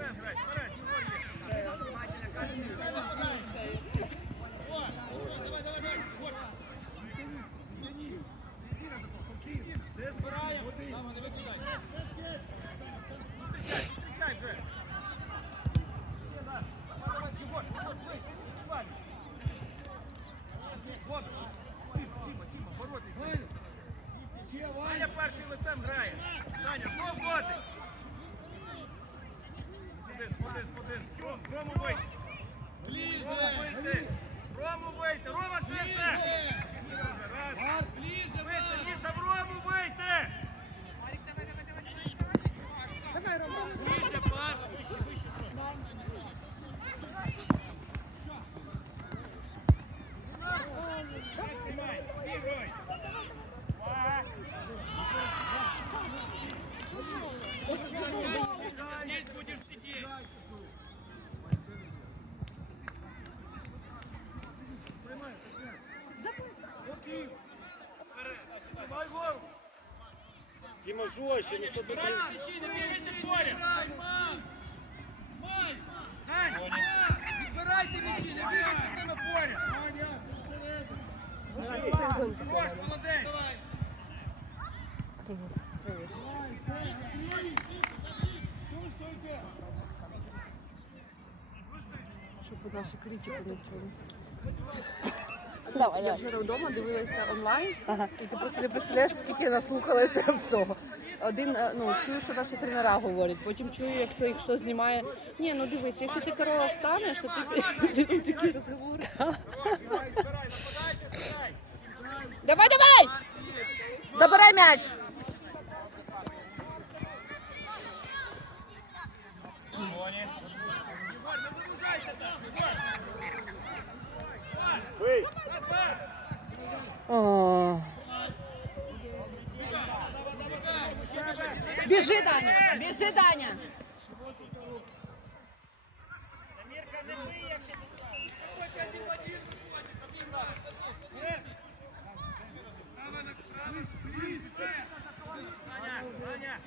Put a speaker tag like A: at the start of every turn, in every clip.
A: Right,
B: right. Жорстче, ну що ти
A: Брать мячи, не бігайте поряд. Гань, відбирайте мячі, не бігайте з ними поряд. Хорош, молодець.
C: Щоб нашу критику не чули. Давай, я вчора вдома дивилася онлайн, і ти просто не представляєш, скільки я наслухалася всього. Один, е, ну, чую, що наші тренера говорять, потім чую, як хто їх що знімає. Ні, ну дивись, якщо ти корова встанеш, то ти такі розговори. Давай, давай! Забирай м'яч! Біжи, Даня! Біжи, Даня!
A: Мірка, не бий, якщо ти Виходь один в один, виходь, забій зараз, забій. Вперед. Права на право, пліз, вперед. Аня, Аня.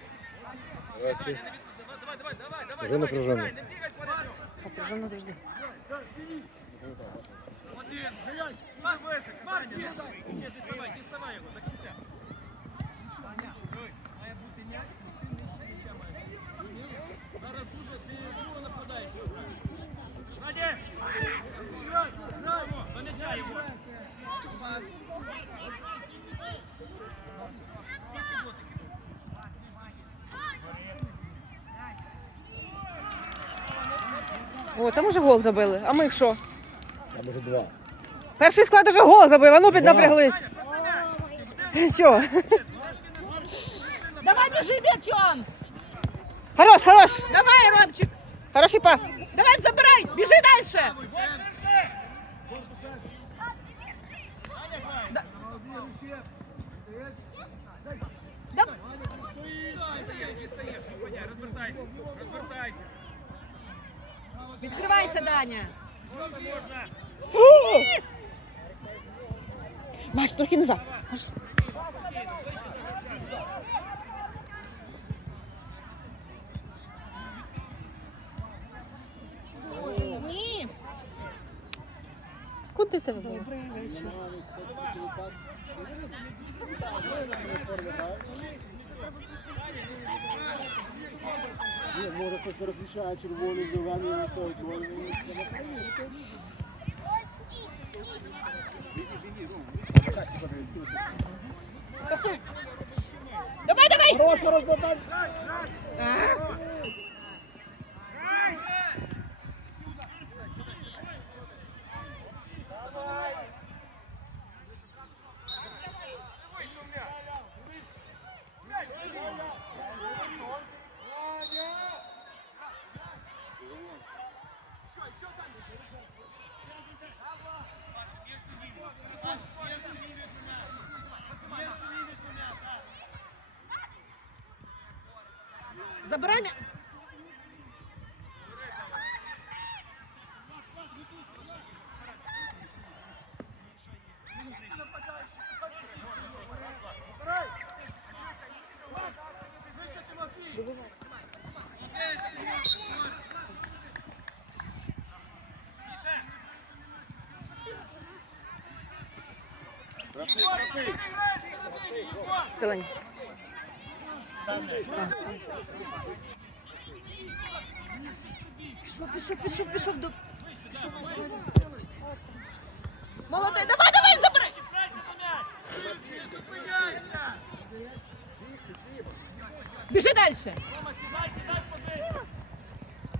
B: Здрасте.
A: Давай, давай, давай, давай,
B: Вже
A: давай,
B: напряжено.
A: не бігай, Не бігай поряд.
C: Напряжено завжди.
A: Один, грязь. Марк висик, Марк, ні, ні, діставай, діставай його, до кінця. Має бути м'яч, ти
C: О, там уже гол забили. А ми що?
B: Там уже два.
C: Перший склад уже гол забив, а ну піднапряглись. Що?
D: Давай бежи мячом!
C: Хорош, хорош!
D: Давай, Ромчик!
C: Хороший пас.
D: Давай забирай! Бежи дальше! Да-
A: Розвертайся, розвертайся.
D: Відкривайся, Даня!
A: Можна.
C: Маш, трохи назад. Маш.
D: Ні!
C: Куди ти вибив?
B: Ні, може хтось переключає червоний, зелений, не той, червоний.
D: Давай, давай!
B: Хорош, хорош, Наталь!
D: Забирай.
A: Целань.
D: Біжи далі.
A: Рома, сідай, сідай в позицію!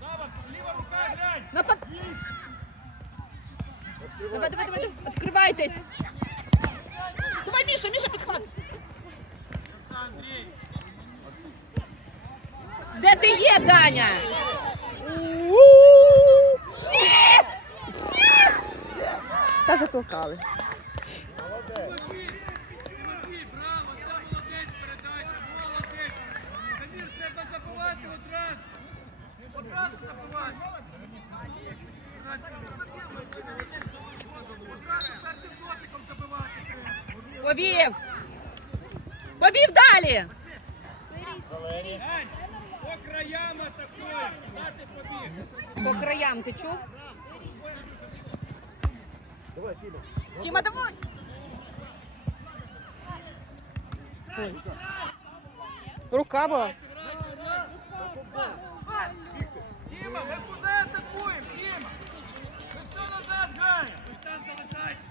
A: Дава, ліва рука, глянь!
D: Напад... Давай, давай, давай, відкривайтесь. Давай, Міша, Міша, підходь. Де ти є, Даня?
C: Та затолкали.
A: Тимофій, Тимофій, браво, це молодець передача, молодець! Дамір, треба забивати одразу!
D: Повів. Повів далі.
A: По краям атакує, дати побіг!
D: По краям, ти чув? Тіма, давай.
C: Рука була.
A: Тіма, ми куди атакуємо, Тіма? Ми все назад граємо! Ось там залишайтеся!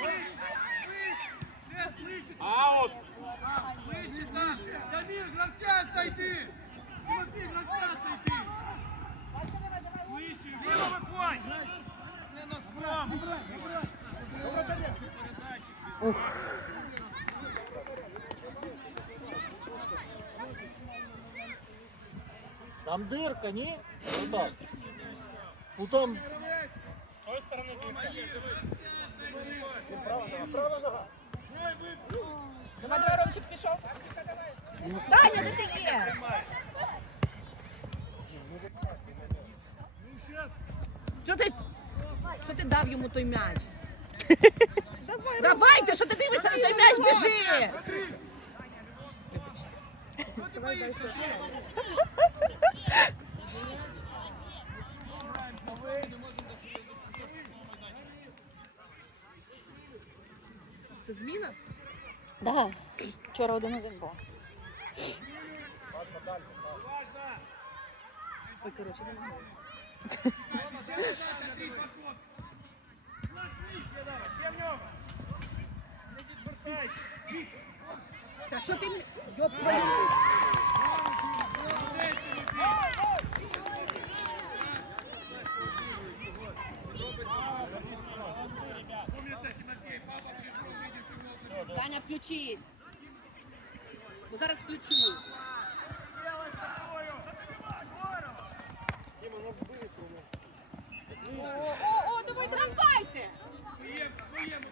A: Ближче! Ближче! Ближче? Аут! Ближче, Даша! Дамір, гравця знайди! Тимофій, гравця знайди! Ближче, вліво виходь! Не на спряму!
B: Там дирка, ні? Ну так. Ну там
D: Давай, давай, Ромчик пішов. Даня, де ти є? Що ти, що ти дав йому той м'яч? Давайте, що ти дивишся на той м'яч, біжи!
A: Що ти боїшся?
D: Це зміна?
C: Да. Вчора один-один був.
D: Ой, коротше, не можу.
A: Андрій, поход! Ще давай, ще в нього! Не відвертайся!
D: Та що ти мені? Йоп, твою. включись. Бо зараз включу.
A: такое. Здорово!
D: О, о, давай, давайте!
A: Своєм, своєму,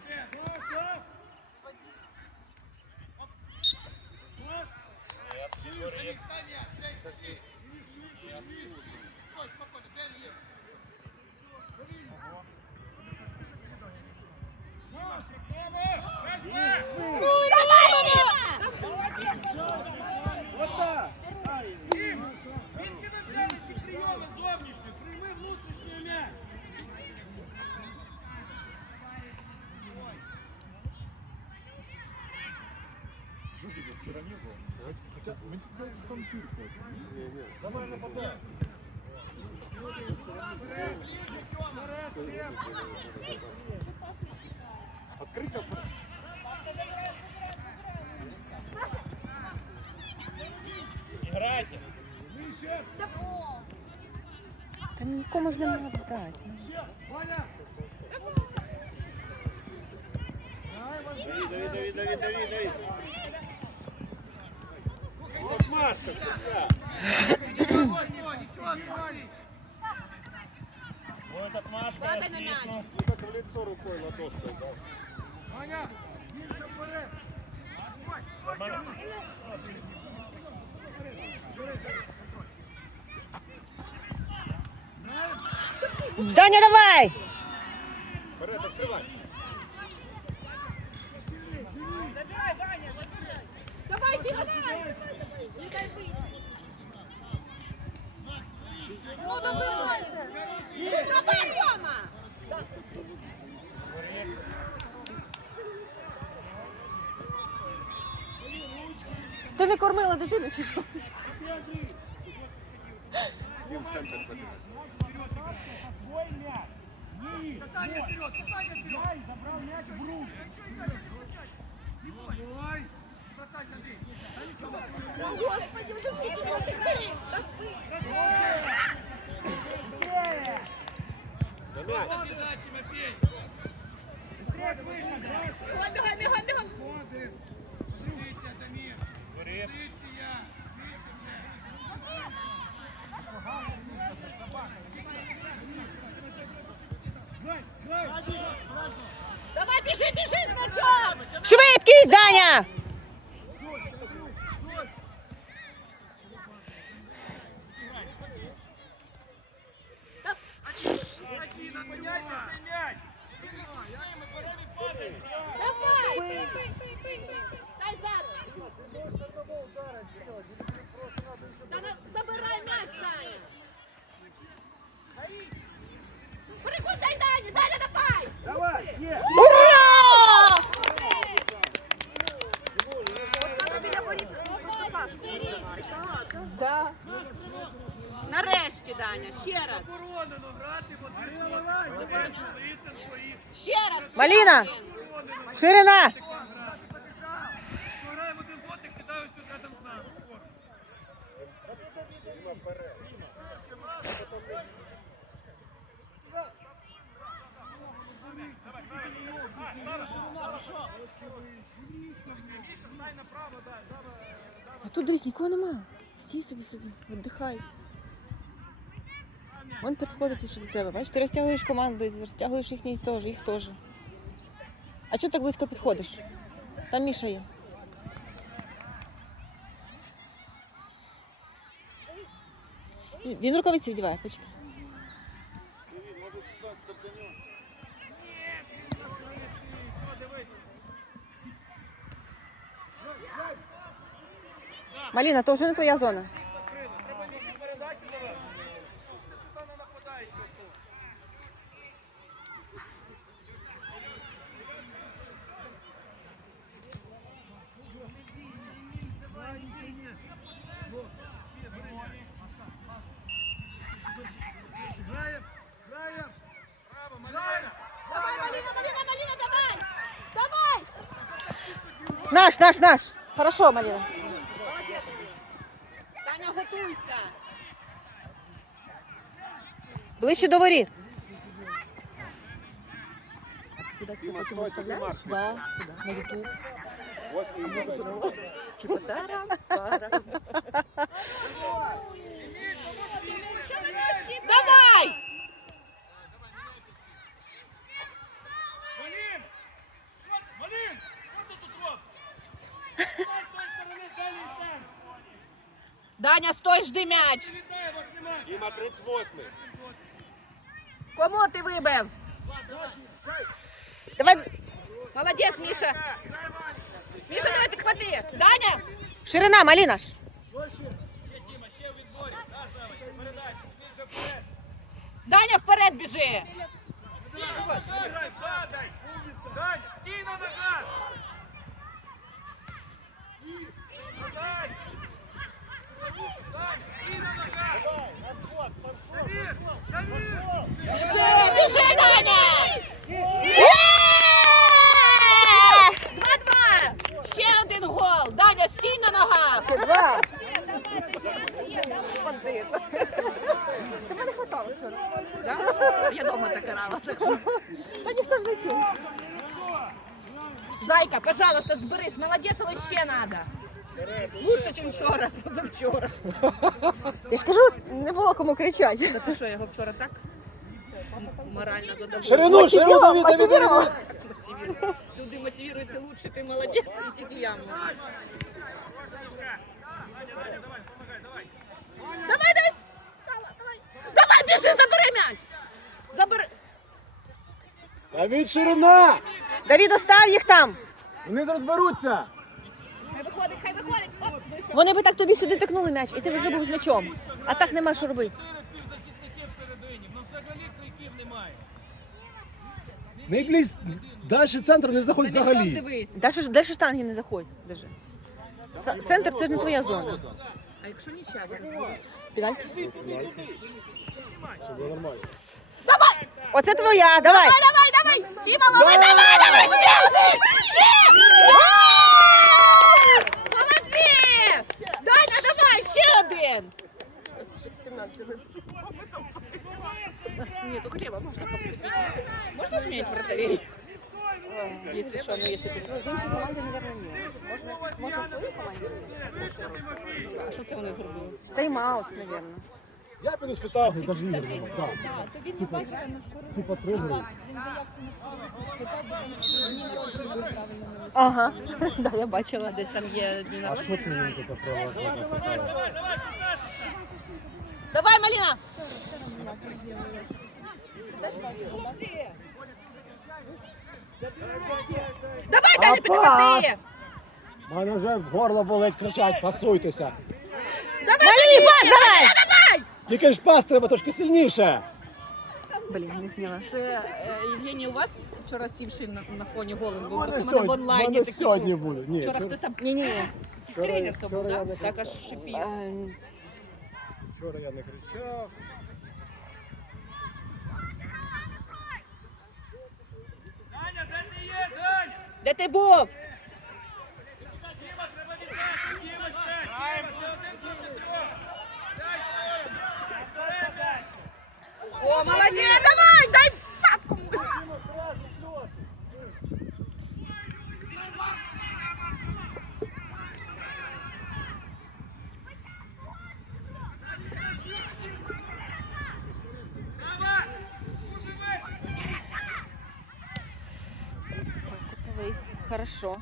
C: можно ему отдать?
B: Дави, дави, дави, дави, дави.
A: Вот
E: Машка, Вот от Машка
B: свистнул. Как в лицо рукой ладошкой, да?
A: Маня, Миша, бери!
E: Нормально?
C: Бери, бери,
B: бери. Даня,
D: давай! Забирай, Даня, забирай! Давай, тихо! Ну, ну! Давай, Рома!
C: Ти не кормила дитину чи що?
B: Він в центр забіг.
E: Свой мяч. Ні.
A: Саня вперед, Саня вперед.
E: Дай, забрав м'яч в руки.
A: Давай. Бросайся, Андрей.
D: Господи, вже скільки жовтих хвилин. Так ви.
A: Бежать, Тимофей.
D: Бігом, бігом, бігом, бігом.
A: Позиция,
D: Давай, біжи, біжи з м'ячом.
C: Швидкість, Даня!
A: Спокойно, подняйте цей мяч.
D: Давай. Дай зараз. Та на- Забирай м'яч, Даня. Перекутай, Даня, Даня, давай.
A: Давай, є.
C: Ура! Да.
D: Нарешті, Даня, ще раз.
A: Заборонено грати в один гол. Лицем своїх.
D: Ще раз.
C: Маліна!
A: Заборонено.
C: Ширина!
A: Ось тут рядом з нами.
C: А тут дивись, нікого нема. Стій собі собі, віддихай. Він підходить що до тебе. Бачиш, ти розтягуєш команду, розтягуєш їхній теж, їх теж. А чого так близько підходиш? Там Міша є. Він рукавиці вдіває, почекай. Маліна, то вже не твоя зона. Наш, наш, наш. Хорошо, Маліна.
D: Молодець. Таня, готуйся.
C: Ближче до воріт.
B: Дима, стой, піднімаш.
C: Да, на YouTube.
B: Ось і музика.
D: Давай. Даня, стой, жди м'яч.
A: Літає, вас немає.
B: Дима, 38.
D: Кому ти вибив?
C: Давай.
D: Молодець, Міша. Міша, давай підхвати. Даня.
C: Ширина, Маліна. ж.
A: Ще Тіма, ще в відборі. Да, Савич, передай. Він же вперед.
D: Даня, вперед біжи.
A: Стій на ногах, грай, садай. Дань, стій на ногах.
D: Ще один гол. Даня, стій на. Я дома так. Зайка, пожалуйста, зберись. Молодець, але ще надо. Лучше, ніж вчора, позавчора.
C: Я ж кажу, не було кому кричати.
D: Та ти що, його вчора так морально задавив?
B: Ширину, ширину, Давид, Давид,
C: Мотивував.
B: Давид.
D: Люди мотивируют, ты лучше, ты молодец, и тільки я можу. Давай, давай, Сава, давай. Давай, біжи, забери м'яч. Забери.
B: Давид, ширина.
C: Давід, остав їх там.
B: Вони розберуться.
D: Хай виходить, хай виходить. Оп, вийшов.
C: Вони би так тобі сюди тикнули м'яч, і ти вже був з м'ячом. А так нема що робити.
A: Чотири півзахисників всередині. Ну взагалі криків немає.
B: Не близь, далі центр не заходь взагалі.
D: дивись.
C: Дальше, дальше штанги не заходь. Даже. Центр це ж не твоя зона.
D: А якщо нічия зараз?
C: Пенальті.
B: Нормально.
C: Оце твоя, давай.
D: Давай, давай, давай! Тіма, лови, давай, давай, ще! Ще! Даня, давай, ще один!
C: Нет, у хлеба можно подцепить. Можно сменить вратарей? Если что, ну если. Ну, іншої команди, наверное, ні. Можна, можна в своїй? А що це вони зробили? Тайм-аут, наверное.
B: Я піду спитав, ну кажи. Так.
F: То він не бачив на скору.
B: Типа тригери.
F: Він заявку на скору спитав, бо там народження правильно не
C: Ага, да, я бачила. Десь там є дні
B: А що це він таке проводить?
A: Давай, давай.
D: Давай, Маліна! Давай, Даня, підхвати!
B: Мене вже горло болить кричать, пасуйтеся.
D: Маліні, пас, давай!
B: Тільки ж пас треба трошки сильніше.
C: Блін, не зняла. Це е, Євгеній, у вас вчора сівший на, на фоні голим був. Просто в мене в
B: сьогодні, в
C: онлайні такий
B: сьогодні
C: був.
B: буде. Ні,
C: Вчора хтось там... Ні-ні-ні. Якийсь
B: Вчора-
C: тренер там був,
B: вчора я не
C: Так аж
B: кричав.
C: шипів.
D: Ем,
B: Вчора я не кричав.
A: Даня, де ти є, Даня?
C: Де ти був?
D: О, молодець, давай, дай паску!
A: Сава, дуже весь.
C: Кутовий. Хорошо.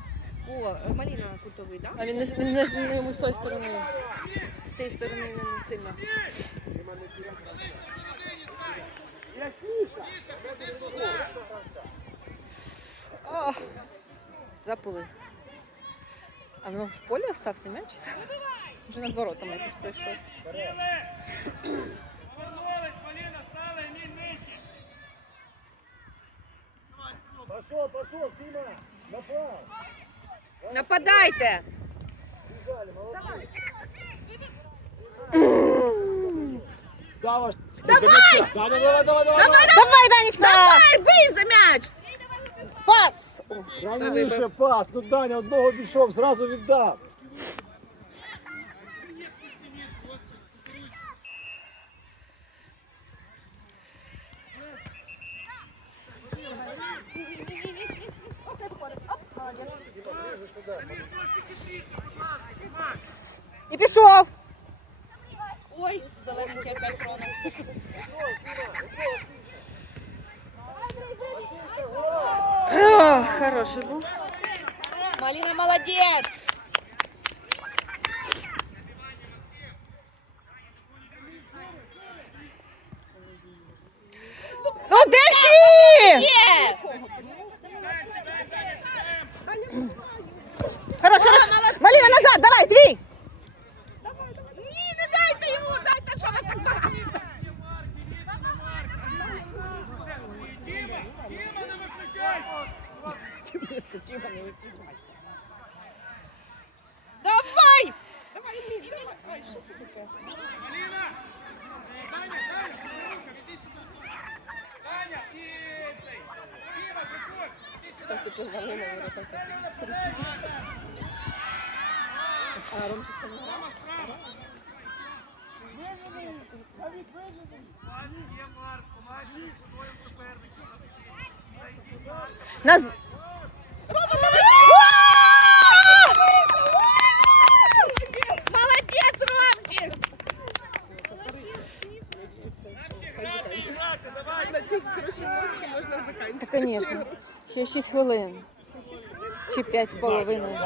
D: О, Маліна кутовий, да?
C: А він не, він не, не йому з тої сторони. З цієї сторони не сильно. Ох, запулив. А воно в полі остався м'яч? Вже над воротами якось пройшов.
A: Сіли. Повернулись, Поліна, стала, Еміль нижче.
B: Пошов, пошов, Тіма, направо.
C: Нападайте!
B: Давай, давай! Давай, давай, давай!
C: Давай, Данечка!
D: Давай, бий за м'яч!
C: Пас!
B: Раніше пас, ну Даня одного пішов, зразу віддав.
C: І пішов!
D: Ой,
C: хороший був.
D: Маліна молодець!
C: там.
A: Рома справа. Бач, є Марко, бачиш, з собою суперничка.
C: Наз...
D: Молодець, Ромчик!
A: Грати, грати, давай.
C: На цій хорошій музики можна закінчити. Так, звісно. Ще 6 хвилин. Чи 5 з половиною.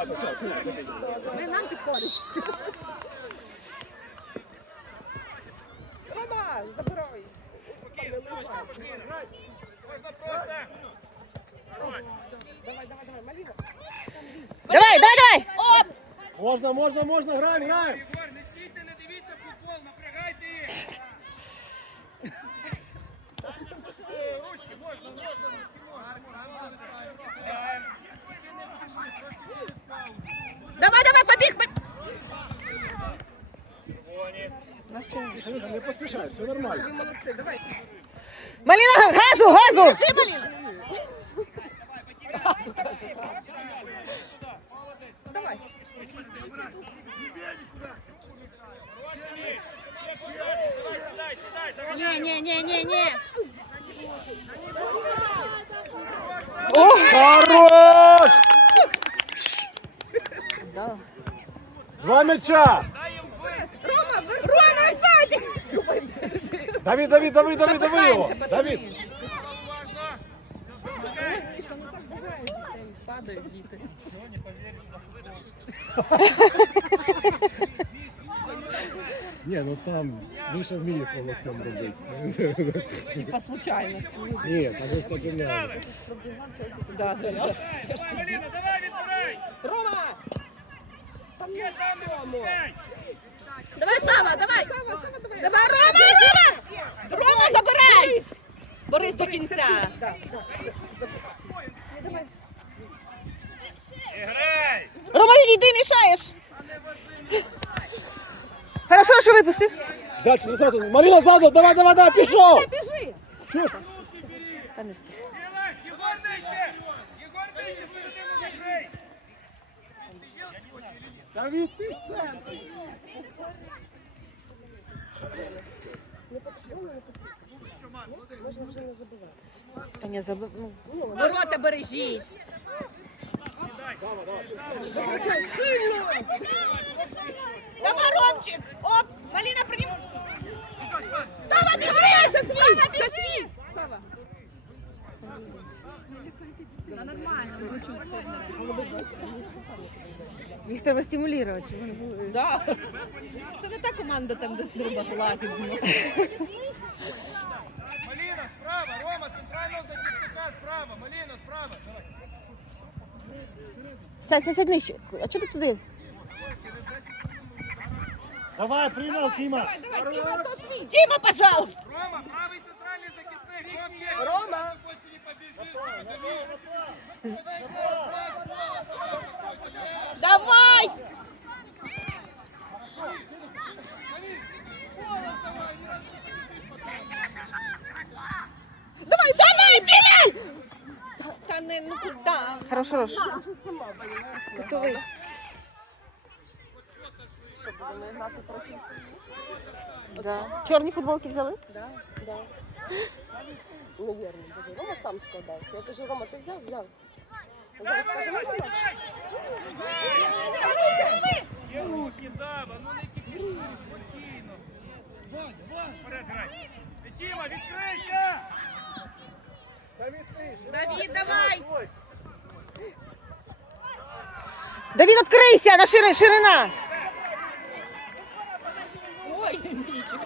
D: Ви нам підходить.
C: Рома, забирай.
A: Спокійно, спокійно. Можна просто.
C: Давай, давай, давай!
B: Можна, можна, можна, граємо, граємо.
A: Ігор, не стійте, не дивіться футбол, напрягайте їх. Е, Ручки, можна, можна,
D: Давай, давай,
C: побег! Не
B: поспішай, все нормально.
C: Молодці, давай. Маліна, газу, газу! Держи, Маліна! Давай.
D: Не, не, не, не, не.
C: О,
B: хорош!
C: да.
B: Два м'яча!
A: Дай їм вийти.
C: Рома, сзади!
B: Давид, Давид, Давид, Давид, дави його!
D: Запихаємося,
B: Давид!
D: пацани.
A: Уважно.
D: Міша, ну так буває, дітей падають діти.
B: Ні, ну там Миша вміє полотном робити.
C: По случайности.
B: Ні, там ось так і не.
A: Давай,
D: Сава, давай.
C: Давай, Рома! Рома! Рома, забирай! Борис до кінця. Рома, йди, мішаєш. Хорошо, що випустив.
B: Дальше. Марина, ззаду, давай, давай, давай, пішов!
C: Біжи. Та не стих.
B: Давид, ти в центрі.
C: Та не забив. Ну.
D: Ворота бережіть.
C: Давай, Ромчик! Оп! Малина, прийм.
D: Сава, біжи! Це твій! Сава, біжи!
C: Сава.
D: Та нормально, не чути.
C: Їх треба стимулювати, щоб вони були. Да. Це не та команда там, де треба гладити.
A: Маліна, справа. Рома, центрального захисника справа. Маліна, справа. Давай.
C: Сядь, сядь, сядь нижче. А чого ти туди?
B: Давай, прийняв, Тіма.
C: Тіма, пожалуйста!
A: Рома, правий центральний захисник.
C: Рома.
A: Не побіжи.
C: Давай! Давай, давай, Діляй! Та не, ну куди? Хорош, хорош. Готовий. Да. Чорні футболки взяли?
F: Да, да. Наверное, даже. Рома сам складався. Я кажу, Рома, ти взяв? Взяв. Зараз скажемо, Рома.
A: Є руки, Дава, ну не кипішуй, спокійно. Вперед грай. Тіма, відкрийся!
D: Давид, давай!
C: Давид, відкрийся на шири, ширина.
D: Ой, Мічик.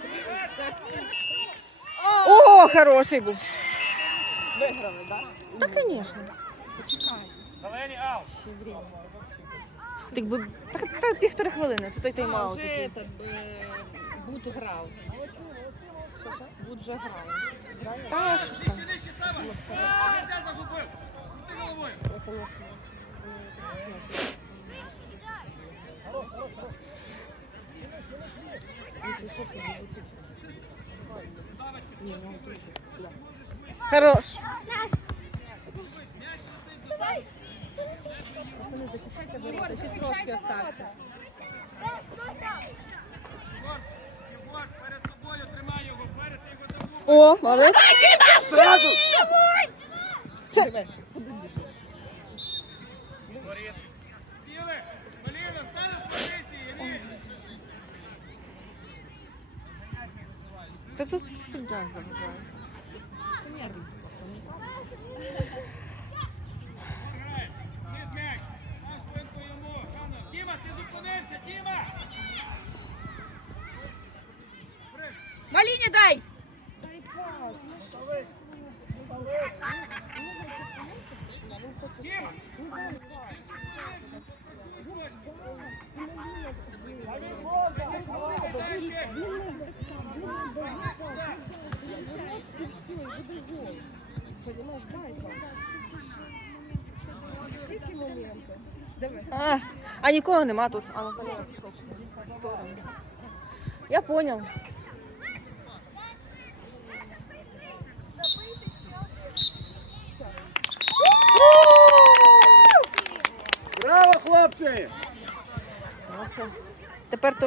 C: О, хороший був. Виграли, так? Та, звісно.
A: Зелені аут.
C: Так би так, та, півтори хвилини, це той тайм-аут.
D: вже
C: такий.
D: этот, е, Бут грав. Бут вже грав.
C: Та, що ж там.
F: Я, конечно, не знаю. Если что, то. Не, тут. Да.
C: Хорош.
D: Ворота, трошки остався.
A: Перед собою тримай його, перед його.
C: О, молодець. Сразу.
A: Борис.
C: Та тут суддя заважає.
D: Це нервів.
A: Грає. Низ м'яч. На спинку йому. Рано. Тіма, ти зупинився, Тіма!
D: Маліні дай!
A: Тіма!
F: Понимаешь, байка. Стільки моментів. Давай.
C: А, а нікого нема тут. А, ну, понятно. Я понял. Все.
B: Браво, хлопці!
C: Ну. Тепер то